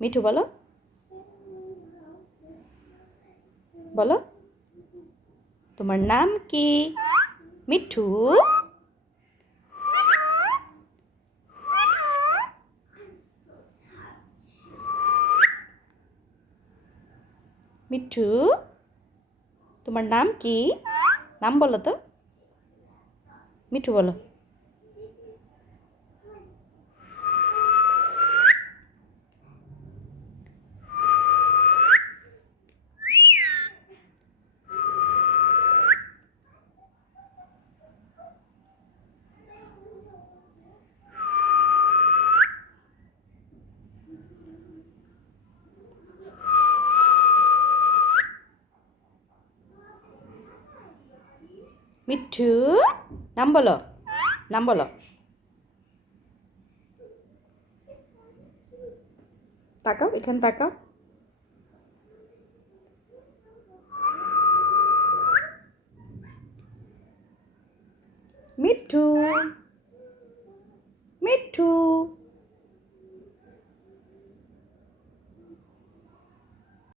মিঠু বলো, বলো তোমার নাম কি? মিঠু, মিঠু তোমার নাম কি? নাম বলো তো, মিঠু বলো। মিঠু নাম বলো, নাম বলো। তাকাও, এখানে তাকাও। মিঠু, মিঠু।